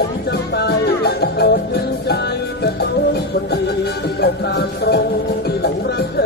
ចាំចាំតែអ្នកគ្រត់នឹងចាយតែគ្រូគន្ធីគ្រប់តាមត្រង់ពីលំរាក់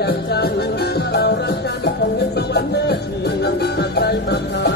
จากใจเรารักกันคงยังสวรรค์แน่ทีหากใครมาทา